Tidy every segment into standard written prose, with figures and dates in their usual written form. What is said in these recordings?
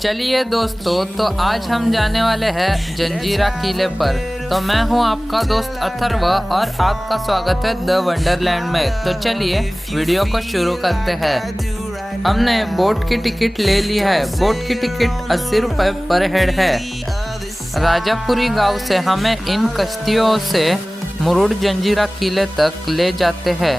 चलिए दोस्तों, तो आज हम जाने वाले हैं जंजीरा किले पर। तो मैं हूं आपका दोस्त अथर्व और आपका स्वागत है द वंडरलैंड में। तो चलिए वीडियो को शुरू करते हैं। हमने बोट की टिकट ले ली है। बोट की टिकट 80 रुपये पर हेड है। राजापुरी गांव से हमें इन कश्तियों से मुरुड जंजीरा किले तक ले जाते हैं।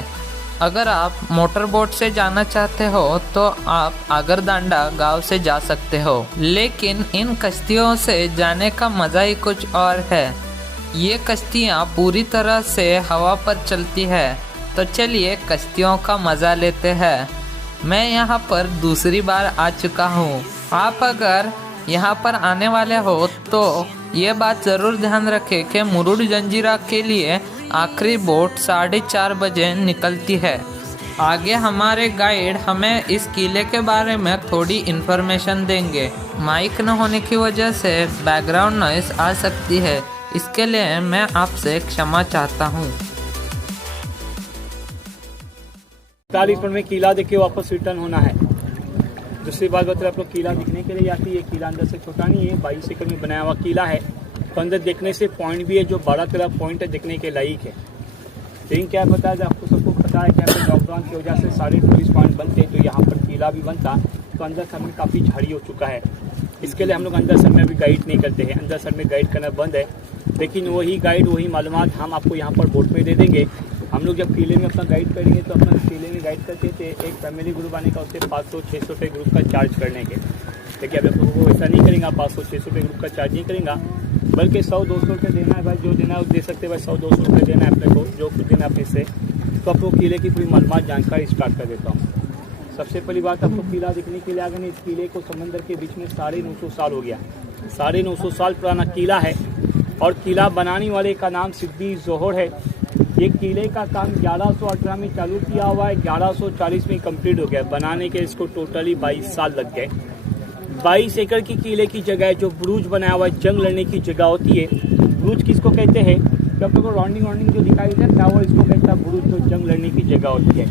अगर आप मोटर बोट से जाना चाहते हो तो आप आगरदांडा गांव से जा सकते हो, लेकिन इन कश्तियों से जाने का मज़ा ही कुछ और है। ये कश्तियाँ पूरी तरह से हवा पर चलती है। तो चलिए कश्तियों का मज़ा लेते हैं। मैं यहाँ पर दूसरी बार आ चुका हूँ। आप अगर यहाँ पर आने वाले हो तो ये बात ज़रूर ध्यान रखें कि मुरुड जंजीरा के लिए आखिरी बोट 4:30 बजे निकलती है। आगे हमारे गाइड हमें इस किले के बारे में थोड़ी इन्फॉर्मेशन देंगे। माइक न होने की वजह से बैकग्राउंड नॉइस आ सकती है, इसके लिए मैं आपसे क्षमा चाहता हूँ। 40 मिनट में किला देख के वापस रिटर्न होना है। दूसरी बात बता, आप लोग किला दिखने के लिए जाती है। किला अंदर से छोटा नहीं है, 22 एकड़ में बनाया हुआ किला है। तो अंदर देखने से पॉइंट भी है जो 12-13 पॉइंट है, देखने के लायक है। लेकिन क्या पता है, आपको सबको पता है कि यहाँ पे लॉकडाउन की वजह से सारे टूरिस्ट पॉइंट बनते तो यहाँ पर किला भी बनता। तो अंदर सर में काफ़ी झाड़ी हो चुका है, इसके लिए हम लोग अंदर सर में भी गाइड नहीं करते हैं। अंदर सर में गाइड करना बंद है, लेकिन वही गाइड वही मालूमात हम आपको यहाँ पर बोट में दे देंगे। हम लोग जब किले में अपना गाइड करेंगे तो अपना किले में गाइड करते थे। एक फैमिली ग्रुप आने का उससे 500-600 रुपये ग्रुप का चार्ज करने के, लेकिन अब आप लोगों को ऐसा नहीं करेंगे। 500-600 रुपये ग्रुप का चार्ज नहीं करेंगे, बल्कि 100-200 रुपये देना है भाई। जो देना है वो दे सकते हैं भाई। 100-200 रुपये देना है अपने को, जो कुछ देना है अपने से। तो आपको किले की पूरी मालूमात जानकारी स्टार्ट कर देता हूँ। सबसे पहली बात, आपको किला दिखने के लिए आगे नहीं, इस किले को समंदर के बीच में 950 साल हो गया। 950 साल पुराना किला है और किला बनाने वाले का नाम सिद्दी जोहर है। ये किले का काम 1118 में चालू किया हुआ है, 1140 में कंप्लीट हो गया। बनाने के इसको टोटली 22 साल लग गए। 22 एकड़ की किले की जगह है जो बुरुज बनाया हुआ है, जंग लड़ने की जगह होती है। बुरुज किसको कहते हैं? तो आप लोग को राउंडिंग जो दिखाई देता है टावर, इसको कहता है बुरुज, जो जंग लड़ने की जगह होती है।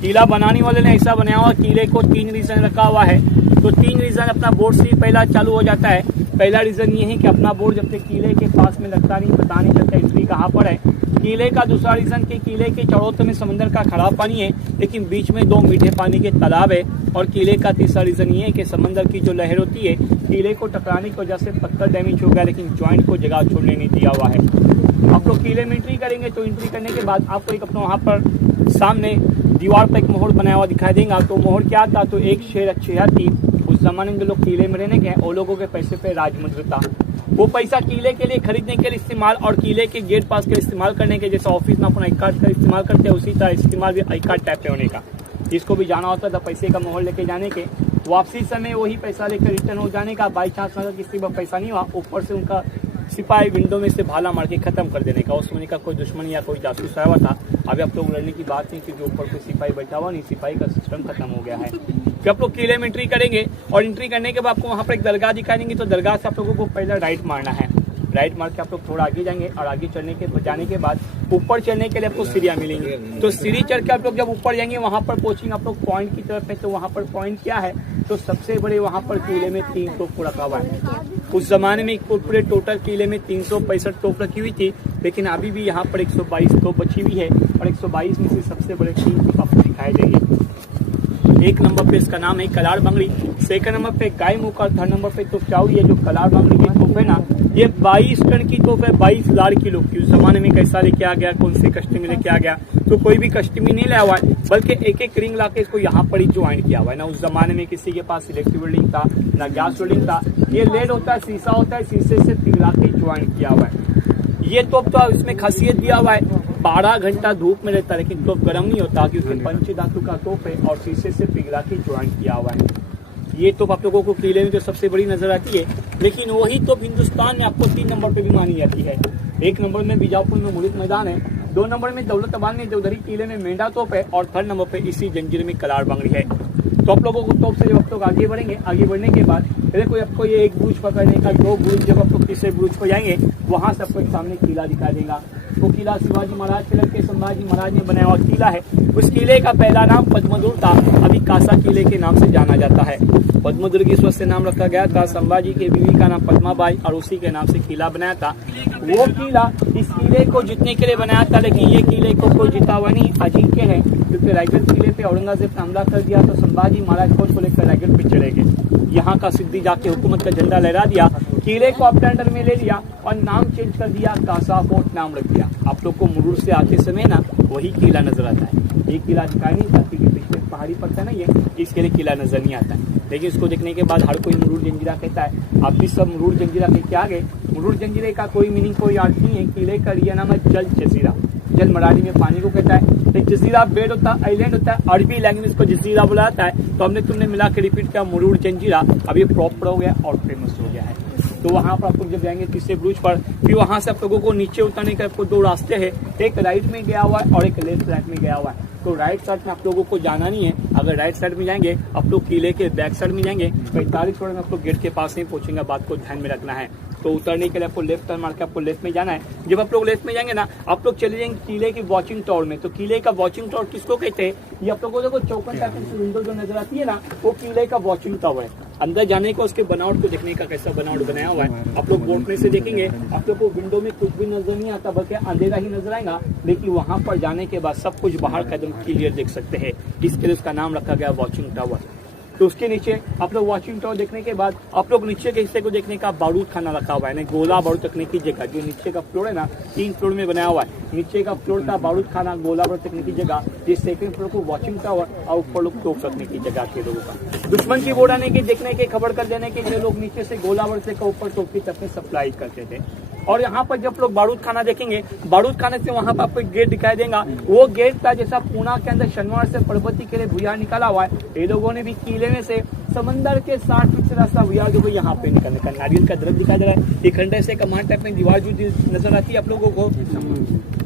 किला बनाने वाले ने ऐसा बनाया हुआ, किले को 3 रीजन रखा हुआ है। तो 3 रीजन अपना बोर्ड से पहला चालू हो जाता है। पहला रीजन ये है कि अपना बोर्ड जब तक किले के पास में लगता नहीं, पता नहीं चलता एंट्री कहाँ पर है किले का। दूसरा रीजन कि किले के चौड़ों में समंदर का खराब पानी है, लेकिन बीच में 2 मीठे पानी के तालाब है। और किले का तीसरा रीजन ये है कि समंदर की जो लहर होती है, किले को टकराने की वजह से पत्थर डैमेज हो गया, लेकिन ज्वाइंट को जगह छोड़ने नहीं दिया हुआ है। आप लोग किले में एंट्री करेंगे तो एंट्री करने के बाद आपको एक अपना वहाँ पर सामने दीवार पर एक मोहर बनाया हुआ दिखाई देगा। तो मोहर क्या था? तो एक शेर अच्छी थी। उस जमाने में जो लोग किले में रहने गए, वो लोगों के पैसे पे राजमुद्र था। वो पैसा किले के लिए खरीदने के लिए इस्तेमाल और किले के गेट पास के इस्तेमाल करने के, जैसे ऑफिस में अपना आई कार्ड का इस्तेमाल करते हैं, उसी तरह इस्तेमाल भी आई कार्ड टाइप पे होने का। जिसको भी जाना होता था पैसे का मोहर लेके जाने के, वापसी समय वही पैसा लेकर रिटर्न हो जाने का। बाई चांस अगर किसी पर पैसा नहीं हुआ, ऊपर से उनका सिपाही विंडो में से भाला मार के खत्म कर देने का। उस समय का कोई दुश्मन या कोई जासूस आया हुआ था। अभी आप लोग लड़ने की बात नहीं, क्योंकि ऊपर कोई सिपाही बैठा हुआ नहीं, सिपाही का सिस्टम खत्म हो गया है। जब आप लोग किले में एंट्री करेंगे और एंट्री करने के बाद आपको वहाँ पर एक दरगाह दिखाई देंगे। तो दरगाह से आप लोगों को पहले राइट मारना है। राइट मार के आप लोग थोड़ा आगे जाएंगे और आगे जाने के बाद ऊपर चढ़ने के लिए आपको सीढ़ियाँ मिलेंगी। तो सीढ़ी चढ़ के आप लोग जब ऊपर जाएंगे, वहाँ पर पहुंचेंगे आप लोग पॉइंट की तरफ में। तो वहाँ पर पॉइंट क्या है? तो सबसे बड़े वहाँ पर किले में 3 तोप रखा हुआ है। उस जमाने में पूरे टोटल किले में 365 तोप रखी हुई थी, लेकिन अभी भी यहाँ पर 122 तोप बची हुई है। और 122 में से सबसे बड़े 3 तोप आपको दिखाई देंगे। 1 नंबर पे इसका नाम है कलार बंगड़ी, सेकंड नंबर पे गाय मुख और थर्ड नंबर पे तोप चाऊ। ये जो कलार बंगड़ी की तोप है ना, ये 22 टन की तोप है, 22,000 किलो की। उस जमाने में कैसा लेके आ गया, कौन से कश्ती में लेके आ गया? तो कोई भी कश्ती में नहीं लाया हुआ है, बल्कि एक रिंग लाके इसको यहाँ पर ही ज्वाइन किया हुआ है ना। उस जमाने में किसी के पास इलेक्ट्रिक वेल्डिंग था ना गैस वेल्डिंग था। ये लेड होता है, शीशा होता है, शीशे से पिघला के ज्वाइन किया हुआ है। ये तोप तो इसमें खासियत दिया हुआ है, 12 घंटा धूप में रहता है, लेकिन तोप गर्म नहीं होता, क्योंकि पंचधातु का तोप है और शीशे से पिघला के ज्वाइन किया हुआ है। ये तोप आप लोगों को किले में जो सबसे बड़ी नजर आती है, लेकिन वही तोप हिंदुस्तान में आपको 3 नंबर पे भी मानी जाती है। 1 नंबर में बीजापुर में मुरीद मैदान है, 2 नंबर में दौलताबाद में देवधरी किले में मेंढा तोप है, और 3rd नंबर पे इसी जंजीर में कलार बंगड़ी है। तो आप लोगों को तोप से जब आप लोग आगे बढ़ेंगे, आगे बढ़ने के बाद कोई आपको ये 1 बुरुज पकड़ने का, 2 बुरुज, जब आप लोग तीसरे बुरुज को जाएंगे, वहां से आपको एक सामने किला दिखाई देगा। वो किला शिवाजी महाराज के लड़के संभाजी महाराज ने बनाया हुआ किला है। उस किले का पहला नाम पद्मदुर्ग था, अभी कासा किले के नाम से जाना जाता है। पद्मदुर्ग इस वक्त से नाम रखा गया था, संभाजी के बीवी का नाम पद्माबाई और उसी के नाम से किला बनाया था। वो किला इस किले को जीतने के लिए बनाया था, लेकिन ये किले को कोई जीता हुआ नहीं, अजिंक्य है, क्योंकि रायगढ़ किले पे औरंगजेब ने हमला कर दिया तो संभाजी महाराज को लेकर रायगढ़ पे चले गए। यहाँ का सिद्धि जाके हुकूमत का झंडा लहरा दिया, किले को अपने अंडर में ले लिया और नाम चेंज कर दिया, कासा फोर्ट नाम रख दिया। आप लोग को मुरूर से आते समय ना वही किला नजर आता है। ये किला दिखाई नहीं जाती कि पीछे पहाड़ी पड़ता है ना, ये इसके लिए किला नजर नहीं आता है। लेकिन इसको देखने के बाद हर कोई मुरूर जंजीरा कहता है। आप भी सब मुरूर जंजीरा के क्या गए? मुरूर जंजीरे का कोई मीनिंग, कोई अर्थ नहीं है। किले का रिया नाम है जल जजीरा। जल मराठी में पानी को कहता है। एक जजीरा बेड होता है, आइलैंड होता है, अरबी लैंग्वेज को जजीरा बुलाता है। तो हमने तुमने मिला के रिपीट किया मुरूर जंजीरा, अब ये प्रॉपर हो गया और फेमस हो गया है। तो वहां पर आप लोग जब जाएंगे तीसरे ब्रुज पर, फिर वहां से आप लोगों को नीचे उतरने के आपको दो रास्ते हैं, एक राइट में गया हुआ है और एक लेफ्ट साइड में गया हुआ है। तो राइट साइड में आप लोगों को जाना नहीं है। अगर राइट साइड में जाएंगे आप लोग किले के बैक साइड में जाएंगे, 45 मिनट में आप लोग गेट के पास नहीं पहुंचेंगे, बात को ध्यान में रखना है। तो उतरने के लिए आपको लेफ्ट टर्न मार के आपको लेफ्ट में जाना है। जब आप लोग लेफ्ट में जाएंगे ना, आप लोग चले जाएंगे किले की वॉचिंग टावर में। तो किले का वॉचिंग टावर किसको कहते हैं? ये आप लोगों को चौकन टाइप की विंडो जो नजर आती है ना, वो किले का वॉचिंग टावर है। अंदर जाने को उसके बनावट को देखने का कैसा बनावट बनाया हुआ है आप लोग बोट में से देखेंगे, आप लोग को विंडो में कुछ भी नजर नहीं आता, बल्कि अंधेरा ही नजर आएगा। लेकिन वहां पर जाने के बाद सब कुछ बाहर का एकदम क्लियर देख सकते हैं, इसके लिए उसका नाम रखा गया वॉचिंग टावर। तो उसके नीचे आप लोग वॉचिंग टावर देखने के बाद आप लोग नीचे के हिस्से को देखने का बारूद खाना रखा हुआ है, गोला बारूद तकनीकी जगह। जो नीचे का फ्लोर है ना, 3 फ्लोर में बनाया हुआ है। नीचे का फ्लोर था बारूद खाना, गोला बारूद तकनीकी जगह। ये सेकंड फ्लोर को वॉचिंग टावर और ऊपर लोग तोप रखने की जगह के लोगों का। दुश्मन की बोर्ड आने की देखने के खबर कर देने के लिए लोग नीचे से गोला बारूद से ऊपर तोप की तरफ सप्लाई करते थे। और यहाँ पर जब लोग बारूद खाना देखेंगे, बारूद खाने से वहां पर आपको एक गेट दिखाई देगा। वो गेट था जैसा पूना के अंदर शनिवार से पर्वती के लिए भुयार निकाला हुआ है। ये लोगों ने भी किले में से समंदर के 60 फीट से रास्ता भुयार जो यहाँ पे निकलने का, नारियल का दरख्त दिखाई दे रहा है। एक खंडे से कमान टाइप में दीवार जो नजर आती है आप लोगों को,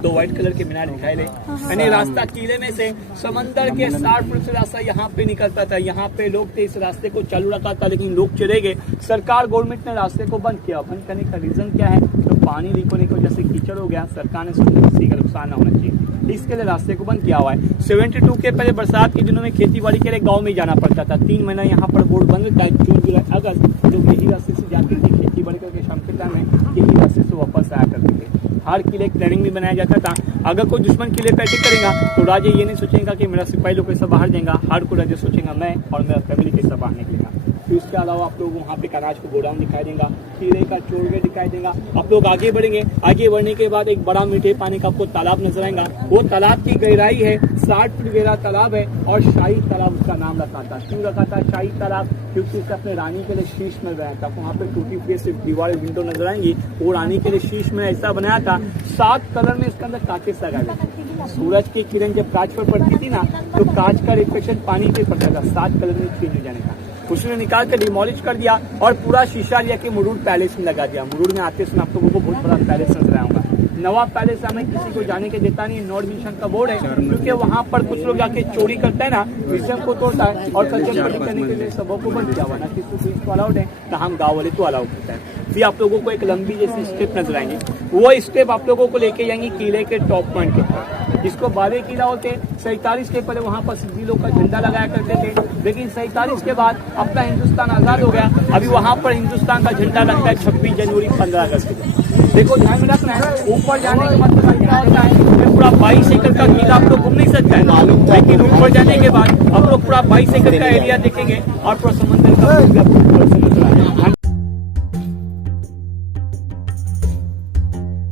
तो व्हाइट कलर के मीनार दिखाई दे। यानी रास्ता किले में से समंदर के 60 फुट से रास्ता यहाँ पे निकलता था। यहाँ पे लोग थे, इस रास्ते को चालू रखा था, लेकिन लोग चले गए। सरकार गवर्नमेंट ने रास्ते को बंद किया। बंद करने का रीजन क्या है? तो पानी लीक होने की वजह से कीचड़ हो गया। सरकार ने सोचा किसी का नुकसान न होना चाहिए, इसके लिए रास्ते को बंद किया हुआ है। 72 के पहले बरसात के दिनों में खेती बाड़ी के लिए गाँव में जाना पड़ता था। 3 महीना यहाँ पर बोर्ड बंद था, जून जुलाई अगस्त। लोग यही रास्ते से जाते थे खेती बाड़ी करके, शाम के टाइम में यही रास्ते से वापस आया करते थे। हर किले एक प्लानिंग भी बनाया जाता था। अगर कोई दुश्मन किले पे अटैक करेगा तो राजा ये नहीं सोचेगा कि मेरा सिपाही लोग कैसा बाहर जाएगा, हर कोई राजा सोचेगा मैं और मेरा फैमिली कैसा बाहर निकलेगा। फिर उसके अलावा आप लोग वहाँ पे अनाज को गोदाम दिखाई देगा, किले का चोरगे दिखाई देगा। आप लोग आगे बढ़ेंगे, आगे बढ़ने के बाद एक बड़ा मीठे पानी का आपको तालाब नजर आएगा। वो तालाब की गहराई है 60 फीट गहरा तालाब है और शाही तालाब उसका नाम रखा था। क्यों रखा था शाही तालाब? क्योंकि उसने अपने रानी के लिए शीश में बनाया था। वहाँ पे टूटी फूटी सिर्फ दीवार विंडो नजर आएंगी, वो रानी के लिए शीश में ऐसा बनाया था। 7 कलर में इसके अंदर कांचे लगाए थे। सूरज की किरण जब कांच पर पड़ती थी ना, तो कांच का रिफ्लेक्शन पानी पे पड़ता था, 7 कलर में चेंज हो जाने का। उसने निकाल कर डिमोलिश कर दिया और पूरा शीशा लिया कि मुरूर पैलेस में लगा दिया। मुरूर में आते समय आप लोगों को बहुत बड़ा पैलेस नजर आऊंगा। नवाब पैलेस हमें किसी को जाने के देता नहीं, नॉर्थ मिशन का बोर्ड है, क्योंकि वहाँ पर कुछ लोग जाके चोरी करते हैं ना, मिशन को तोड़ता है और कल्चर पट्टी करने के लिए सबों को बंद किया हुआ ना, किसी को अलाउड है ना, हम गाँव वाले तो अलाउड करते हैं। फिर आप लोगों को एक लंबी जैसी स्टेप नजर आएंगे, वो स्टेप आप लोगों को लेके जाएंगे किले के टॉप पॉइंट के ऊपर, जिसको 12 किला होते हैं। 47 के पहले वहाँ पर सिद्धी लोग का झंडा लगाया करते थे, लेकिन 47 के बाद अपना हिंदुस्तान आजाद हो गया। अभी वहाँ पर हिंदुस्तान का झंडा लगता है 26 जनवरी 15 अगस्त को। देखो ध्यान में रखना है, ऊपर जाने का मतलब क्या होता है? पूरा 22 एकड़ का किला आप लोग घूम नहीं सकता है मालूम, लेकिन ऊपर जाने के बाद आप लोग पूरा 22 एकड़ का एरिया देखेंगे और पूरा समंदर का।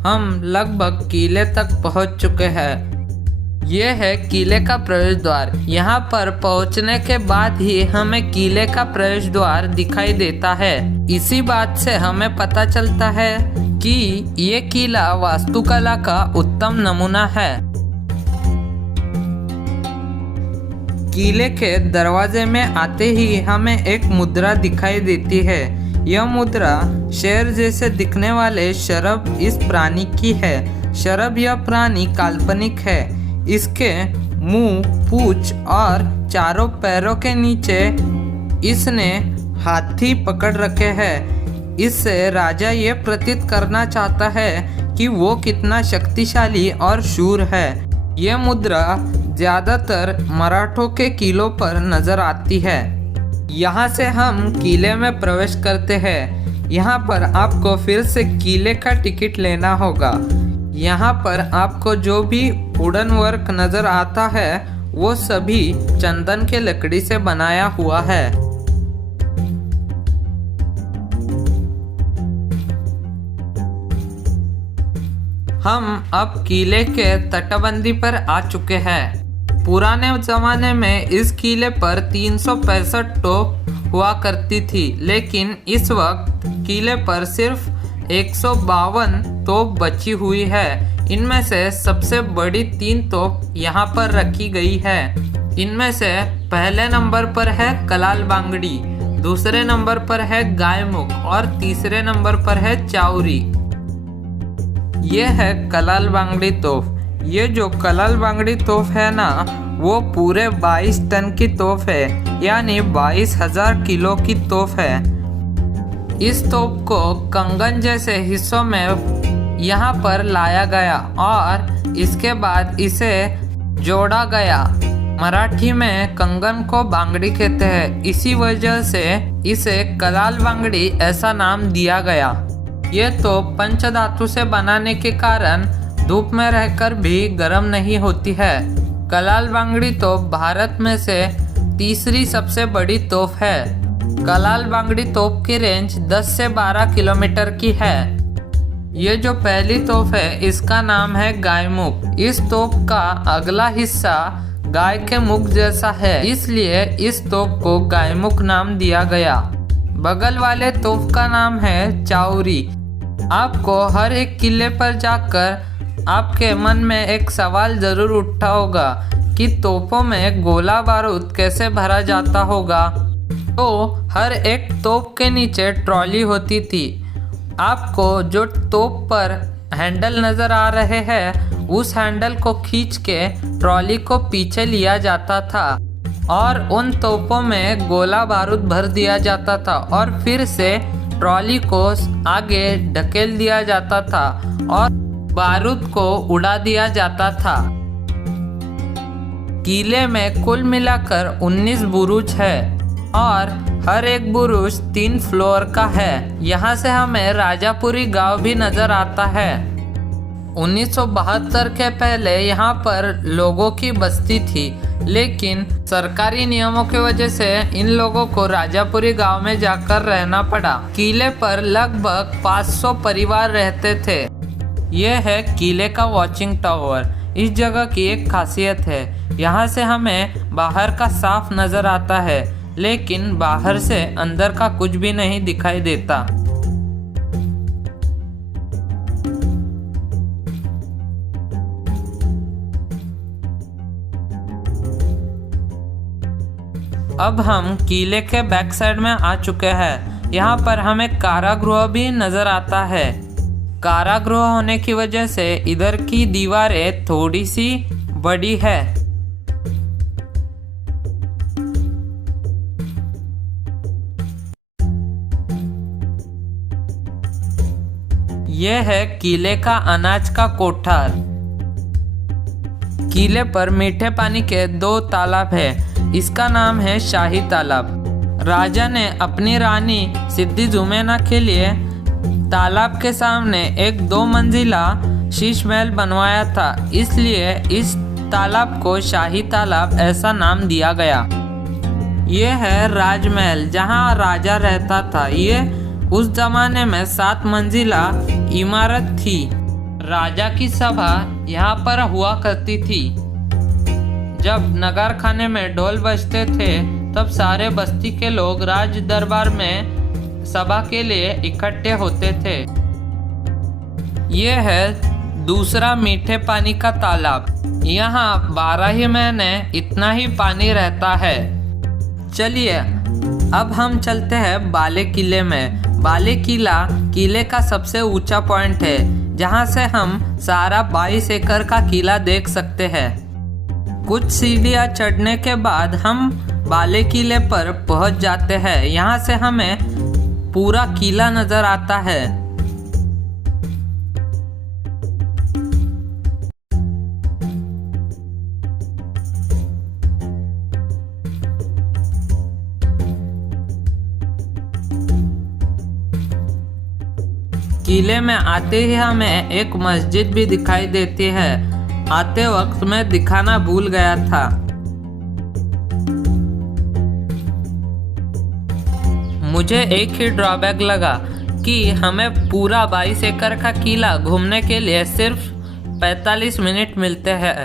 हम लगभग किले तक पहुंच चुके हैं। ये है किले का प्रवेश द्वार। यहाँ पर पहुँचने के बाद ही हमें किले का प्रवेश द्वार दिखाई देता है। इसी बात से हमें पता चलता है कि ये किला वास्तुकला का उत्तम नमूना है। किले के दरवाजे में आते ही हमें एक मुद्रा दिखाई देती है। यह मुद्रा शेर जैसे दिखने वाले शरभ इस प्राणी की है। शरभ यह प्राणी काल्पनिक है। इसके मुंह, पूंछ और चारों पैरों के नीचे इसने हाथी पकड़ रखे हैं। इससे राजा ये प्रतीत करना चाहता है कि वो कितना शक्तिशाली और शूर है। ये मुद्रा ज़्यादातर मराठों के किलों पर नजर आती है। यहाँ से हम किले में प्रवेश करते हैं। यहाँ पर आपको फिर से किले का टिकट लेना होगा। यहाँ पर आपको जो भी वुडन वर्क नजर आता है वो सभी चंदन के लकड़ी से बनाया हुआ है। हम अब किले के तटबंदी पर आ चुके हैं। पुराने ज़माने में इस किले पर 365 तोप हुआ करती थी, लेकिन इस वक्त किले पर सिर्फ 152 तोप बची हुई है। इनमें से सबसे बड़ी 3 तोप यहाँ पर रखी गई है। इनमें से पहले नंबर पर है कलाल बांगड़ी, दूसरे नंबर पर है गायमुख और तीसरे नंबर पर है चाउरी। ये है कलाल बांगड़ी तोप। ये जो कलाल बांगड़ी तोप है ना, वो पूरे 22 टन की तोप है, यानी 22,000 किलो की तोप है। इस तोप को कंगन जैसे हिस्सों में यहाँ पर लाया गया और इसके बाद इसे जोड़ा गया। मराठी में कंगन को बांगड़ी कहते हैं, इसी वजह से इसे कलाल बांगड़ी ऐसा नाम दिया गया। ये तोप पंचधातु से बनाने के कारण धूप में रहकर भी गर्म नहीं होती है। कलाल बांगड़ी तोप भारत में से तीसरी सबसे बड़ी तोप है। कलाल बांगड़ी तोप की रेंज 10 से 12 किलोमीटर की है। ये जो पहली तोप है इसका नाम है गायमुख। इस तोप का अगला हिस्सा गाय के मुख जैसा है, इसलिए इस तोप को गायमुख नाम दिया गया। बगल वाले तोप का नाम है चाउरी। आपको हर एक किले पर जाकर आपके मन में एक सवाल जरूर उठा होगा कि तोपों में गोला बारूद कैसे भरा जाता होगा। तो हर एक तोप के नीचे ट्रॉली होती थी। आपको जो तोप पर हैंडल नज़र आ रहे हैं उस हैंडल को खींच के ट्रॉली को पीछे लिया जाता था और उन तोपों में गोला बारूद भर दिया जाता था और फिर से ट्रॉली को आगे ढकेल दिया जाता था और बारूद को उड़ा दिया जाता था। किले में कुल मिलाकर 19 बुरुज है और हर एक बुरुज 3 फ्लोर का है। यहाँ से हमें राजापुरी गांव भी नजर आता है। 1972 के पहले यहाँ पर लोगों की बस्ती थी, लेकिन सरकारी नियमों की वजह से इन लोगों को राजापुरी गांव में जाकर रहना पड़ा। किले पर लगभग 500 परिवार रहते थे। यह है किले का वॉचिंग टावर। इस जगह की एक खासियत है, यहाँ से हमें बाहर का साफ नज़र आता है, लेकिन बाहर से अंदर का कुछ भी नहीं दिखाई देता। अब हम किले के बैक साइड में आ चुके हैं। यहाँ पर हमें कारागृह भी नज़र आता है। कारागृह होने की वजह से इधर की दीवारें थोड़ी सी बड़ी है। यह है किले का अनाज का कोठार। किले पर मीठे पानी के 2 तालाब है। इसका नाम है शाही तालाब। राजा ने अपनी रानी सिद्धि जुमेना के लिए तालाब के सामने एक 2 मंजिला शीश महल बनवाया था, इसलिए इस तालाब को शाही तालाब ऐसा नाम दिया गया। ये है राजमहल जहाँ राजा रहता था। ये उस जमाने में 7 मंजिला इमारत थी। राजा की सभा यहाँ पर हुआ करती थी। जब नगार खाने में ढोल बजते थे तब सारे बस्ती के लोग राज दरबार में सभा के लिए इकट्ठे होते थे। ये है दूसरा मीठे पानी का तालाब। यहाँ 12 ही महीने इतना ही पानी रहता है। चलिए अब हम चलते हैं बाले किले में। बाले किला किले का सबसे ऊंचा पॉइंट है, जहाँ से हम सारा 22 एकड़ का किला देख सकते हैं। कुछ सीढ़ियाँ चढ़ने के बाद हम बाले किले पर पहुँच जाते हैं। यहाँ से हमें पूरा किला नजर आता है। किले में आते ही हमें एक मस्जिद भी दिखाई देती है। आते वक्त मैं दिखाना भूल गया था। मुझे एक ही ड्रॉबैक लगा कि हमें पूरा 22 एकड़ का किला घूमने के लिए सिर्फ 45 मिनट मिलते हैं।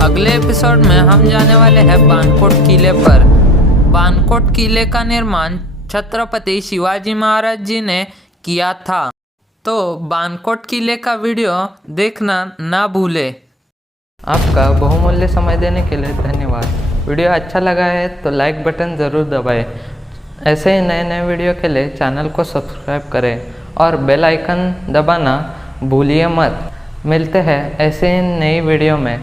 अगले एपिसोड में हम जाने वाले हैं बानकोट किले पर। बानकोट किले का निर्माण छत्रपति शिवाजी महाराज जी ने किया था। तो बानकोट किले का वीडियो देखना ना भूले। आपका बहुमूल्य समय देने के लिए धन्यवाद। वीडियो अच्छा लगा है तो लाइक बटन ज़रूर दबाएं। ऐसे ही नए नए वीडियो के लिए चैनल को सब्सक्राइब करें और बेल आइकन दबाना भूलिए मत। मिलते हैं ऐसे ही नई वीडियो में।